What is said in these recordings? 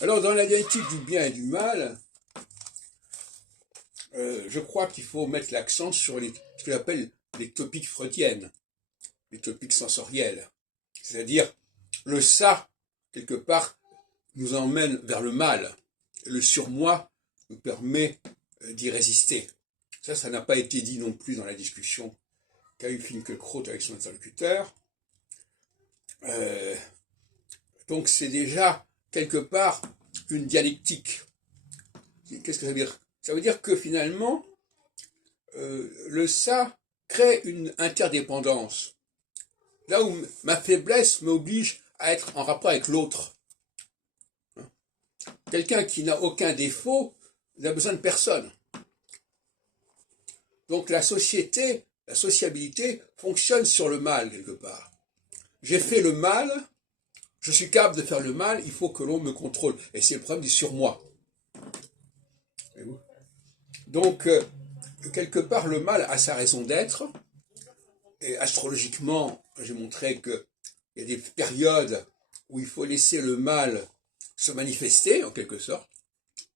Alors, dans la dialectique du bien et du mal, je crois qu'il faut mettre l'accent sur ce que j'appelle les topiques freudiennes, les topiques sensorielles. C'est-à-dire, le ça, quelque part, nous emmène vers le mal. Le surmoi nous permet d'y résister. Ça n'a pas été dit non plus dans la discussion qu'a eu Finkielkraut avec son interlocuteur. Donc c'est déjà, quelque part, une dialectique. Qu'est-ce que ça veut dire? Ça veut dire que finalement, le ça crée une interdépendance. Là où ma faiblesse m'oblige à être en rapport avec l'autre. Quelqu'un qui n'a aucun défaut n'a besoin de personne. Donc la société, la sociabilité fonctionne sur le mal quelque part. J'ai fait le mal, je suis capable de faire le mal, il faut que l'on me contrôle. Et c'est le problème du surmoi. Donc, quelque part, le mal a sa raison d'être. Et astrologiquement, j'ai montré qu'il y a des périodes où il faut laisser le mal se manifester, en quelque sorte,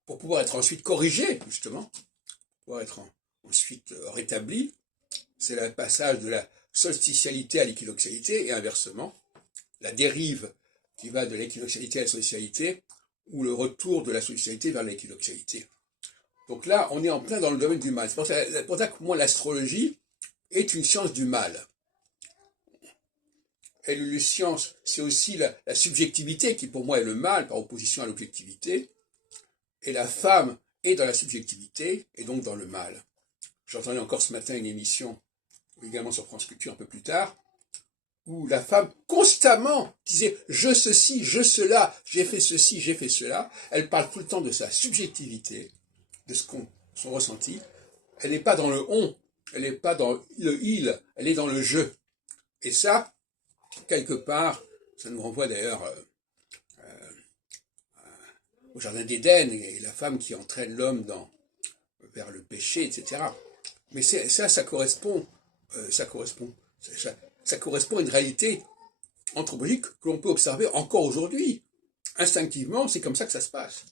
pour pouvoir être ensuite corrigé, justement, pour pouvoir être ensuite rétabli. C'est le passage de la solstitialité à l'équinoxialité, et inversement, la dérive qui va de l'équinoxialité à la solstitialité, ou le retour de la solstitialité vers l'équinoxialité. Donc là, on est en plein dans le domaine du mal. C'est pour ça que moi, l'astrologie est une science du mal. Et la science, c'est aussi la subjectivité qui pour moi est le mal par opposition à l'objectivité. Et la femme est dans la subjectivité et donc dans le mal. J'entendais encore ce matin une émission, également sur France Culture un peu plus tard, où la femme constamment disait « je ceci, je cela, j'ai fait ceci, j'ai fait cela ». Elle parle tout le temps de sa subjectivité, de son ressenti. Elle n'est pas dans le on, elle n'est pas dans le il, elle est dans le je. Et ça, quelque part, ça nous renvoie d'ailleurs au jardin d'Éden et la femme qui entraîne l'homme vers le péché, etc. Mais ça correspond à une réalité anthropologique que l'on peut observer encore aujourd'hui. Instinctivement, c'est comme ça que ça se passe.